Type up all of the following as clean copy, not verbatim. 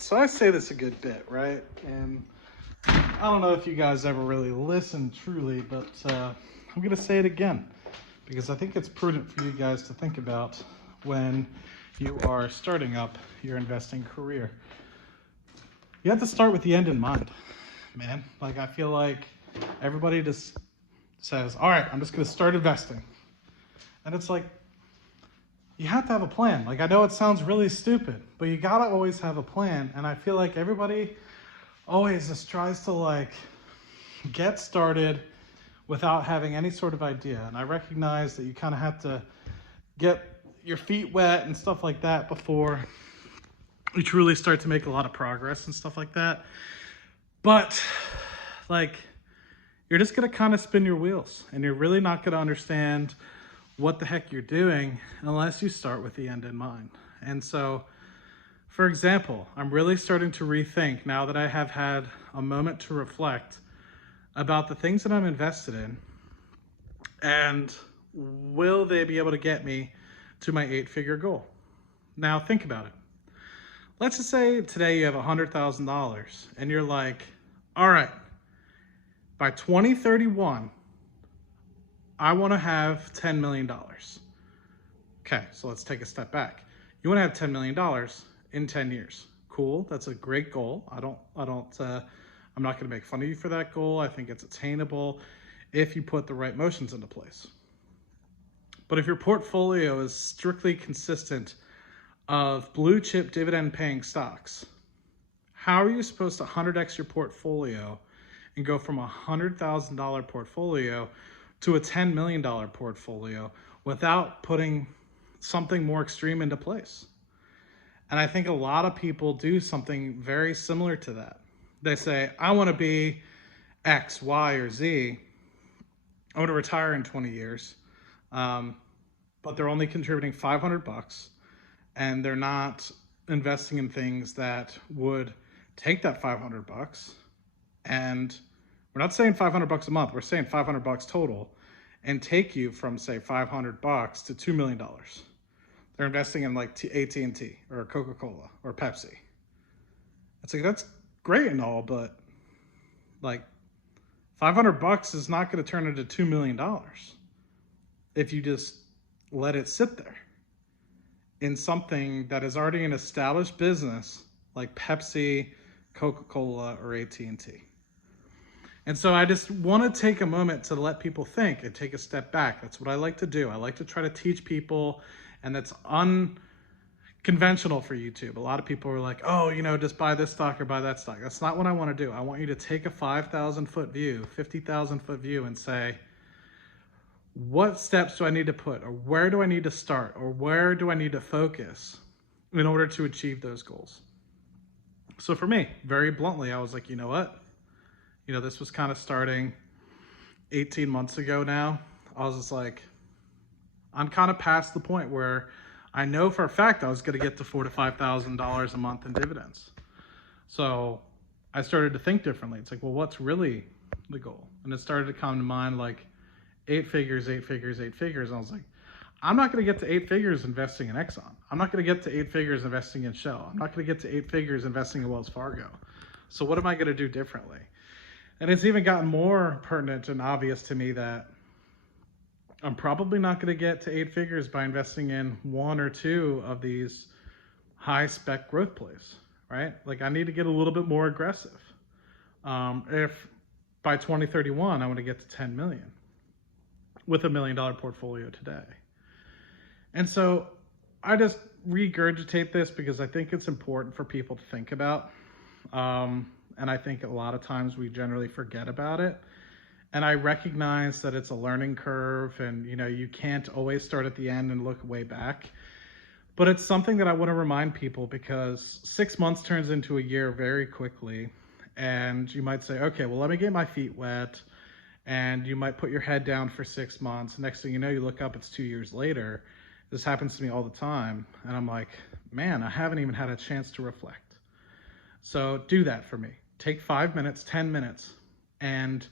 So I say this a good bit, right? And I don't know if you guys ever really listen truly, but I'm going to say it again because I think it's prudent for you guys to think about when you are starting up your investing career. You have to start with the end in mind, man. Like, I feel like everybody just says, all right, I'm just going to start investing. And it's like, you have to have a plan. Like, I know it sounds really stupid, but you got to always have a plan. And I feel like everybody always just tries to like get started without having any sort of idea. And I recognize that you kind of have to get your feet wet and stuff like that before you truly start to make a lot of progress and stuff like that. But like, you're just going to kind of spin your wheels and you're really not going to understand what the heck you're doing unless you start with the end in mind. And so, for example, I'm really starting to rethink now that I have had a moment to reflect about the things that I'm invested in and will they be able to get me to my 8-figure goal? Now think about it. Let's just say today you have $100,000 and you're like, all right, by 2031, I want to have $10 million. Okay, so let's take a step back. You want to have $10 million in 10 years. Cool, that's a great goal. I'm not going to make fun of you for that goal. I think it's attainable if you put the right motions into place. But if your portfolio is strictly consistent of blue chip dividend paying stocks, how are you supposed to 100x your portfolio and go from a $100,000 portfolio to a $10 million portfolio without putting something more extreme into place? And I think a lot of people do something very similar to that. They say, I want to be X, Y, or Z. I want to retire in 20 years. But they're only contributing $500 and they're not investing in things that would take that $500. And we're not saying $500 a month. We're saying $500 total and take you from, say, $500 to $2 million. They're investing in like AT&T or Coca-Cola or Pepsi. It's like, that's great and all, but like $500 is not going to turn into $2 million if you just let it sit there in something that is already an established business like Pepsi, Coca-Cola, or AT&T. And so I just want to take a moment to let people think and take a step back. That's what I like to do. I like to try to teach people, and that's unconventional for YouTube. A lot of people are like, oh, just buy this stock or buy that stock. That's not what I want to do. I want you to take a 5,000 foot view, 50,000 foot view and say, what steps do I need to put, or where do I need to start, or where do I need to focus in order to achieve those goals? So for me, very bluntly, I was like, you know what? This was kind of starting 18 months ago now. I was just like, I'm kind of past the point where I know for a fact I was going to get to $4,000 to $5,000 a month in dividends. So I started to think differently. It's like, well, what's really the goal? And it started to come to mind like 8 figures, 8 figures, 8 figures. And I was like, I'm not going to get to 8 figures investing in Exxon. I'm not going to get to 8 figures investing in Shell. I'm not going to get to 8 figures investing in Wells Fargo. So what am I going to do differently? And it's even gotten more pertinent and obvious to me that I'm probably not going to get to 8 figures by investing in 1 or 2 of these high spec growth plays, right? Like, I need to get a little bit more aggressive. If by 2031, I want to get to 10 million with $1 million portfolio today. And so I just regurgitate this because I think it's important for people to think about. And I think a lot of times we generally forget about it. And I recognize that it's a learning curve and, you can't always start at the end and look way back. But it's something that I want to remind people because 6 months turns into a year very quickly. And you might say, okay, well, let me get my feet wet. And you might put your head down for 6 months. Next thing you know, you look up, it's 2 years later. This happens to me all the time. And I'm like, man, I haven't even had a chance to reflect. So do that for me. Take 5 minutes, 10 minutes, and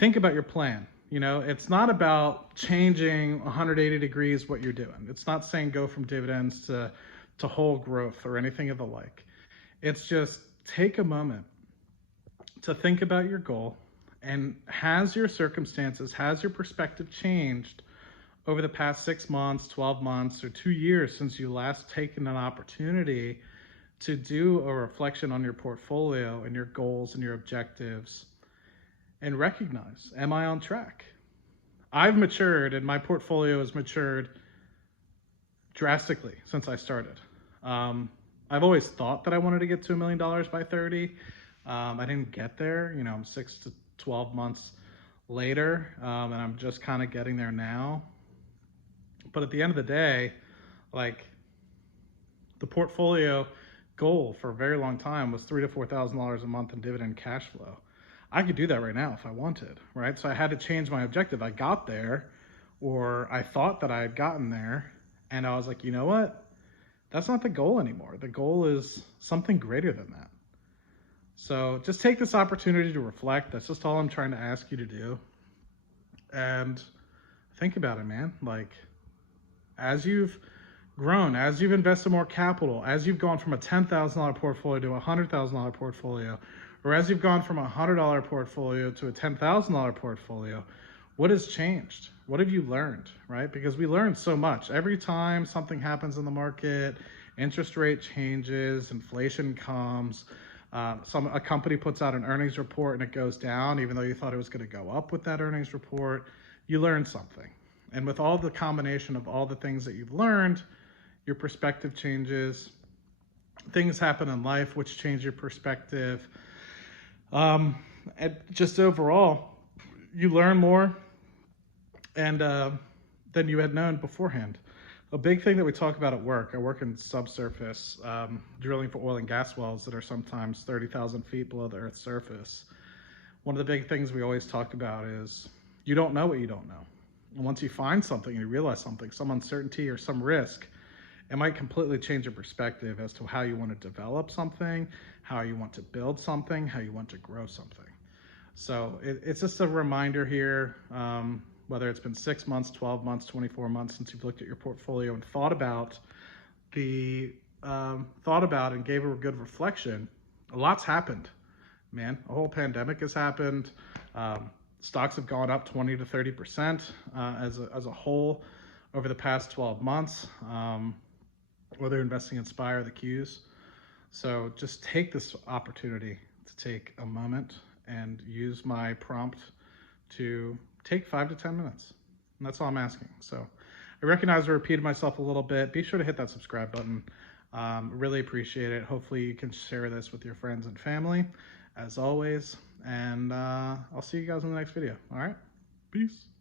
think about your plan. It's not about changing 180 degrees what you're doing. It's not saying go from dividends to whole growth or anything of the like. It's just take a moment to think about your goal, and has your circumstances, has your perspective changed over the past 6 months, 12 months, or 2 years since you last taken an opportunity to do a reflection on your portfolio and your goals and your objectives, and recognize, am I on track? I've matured, and my portfolio has matured drastically since I started. I've always thought that I wanted to get to $1 million by 30. I didn't get there. You know, I'm 6 to 12 months later, and I'm just kind of getting there now. But at the end of the day, like, the portfolio goal for a very long time was $3,000 to $4,000 a month in dividend cash flow. I could do that right now if I wanted, right? So I had to change my objective. I got there, or I thought that I had gotten there, and I was like, you know what? That's not the goal anymore. The goal is something greater than that. So just take this opportunity to reflect. That's just all I'm trying to ask you to do. And think about it, man. Like, as you've grown, as you've invested more capital, as you've gone from a $10,000 portfolio to a $100,000 portfolio, or as you've gone from a $100 portfolio to a $10,000 portfolio, what has changed? What have you learned, right? Because we learn so much. Every time something happens in the market, interest rate changes, inflation comes, a company puts out an earnings report and it goes down, even though you thought it was going to go up with that earnings report, you learn something. And with all the combination of all the things that you've learned, your perspective changes. Things happen in life which change your perspective. And just overall, you learn more and than you had known beforehand. A big thing that we talk about at work, I work in subsurface, drilling for oil and gas wells that are sometimes 30,000 feet below the Earth's surface. One of the big things we always talk about is you don't know what you don't know. And once you find something and you realize something, some uncertainty or some risk, it might completely change your perspective as to how you want to develop something, how you want to build something, how you want to grow something. So it's just a reminder here, whether it's been 6 months, 12 months, 24 months since you've looked at your portfolio and thought about and gave a good reflection. A lot's happened, man. A whole pandemic has happened. Stocks have gone up 20 to 30% as a whole over the past 12 months. Whether investing in SPY or the Qs. So just take this opportunity to take a moment and use my prompt to take 5 to 10 minutes. And that's all I'm asking. So I recognize I repeated myself a little bit. Be sure to hit that subscribe button. Really appreciate it. Hopefully you can share this with your friends and family as always. And I'll see you guys in the next video. All right. Peace.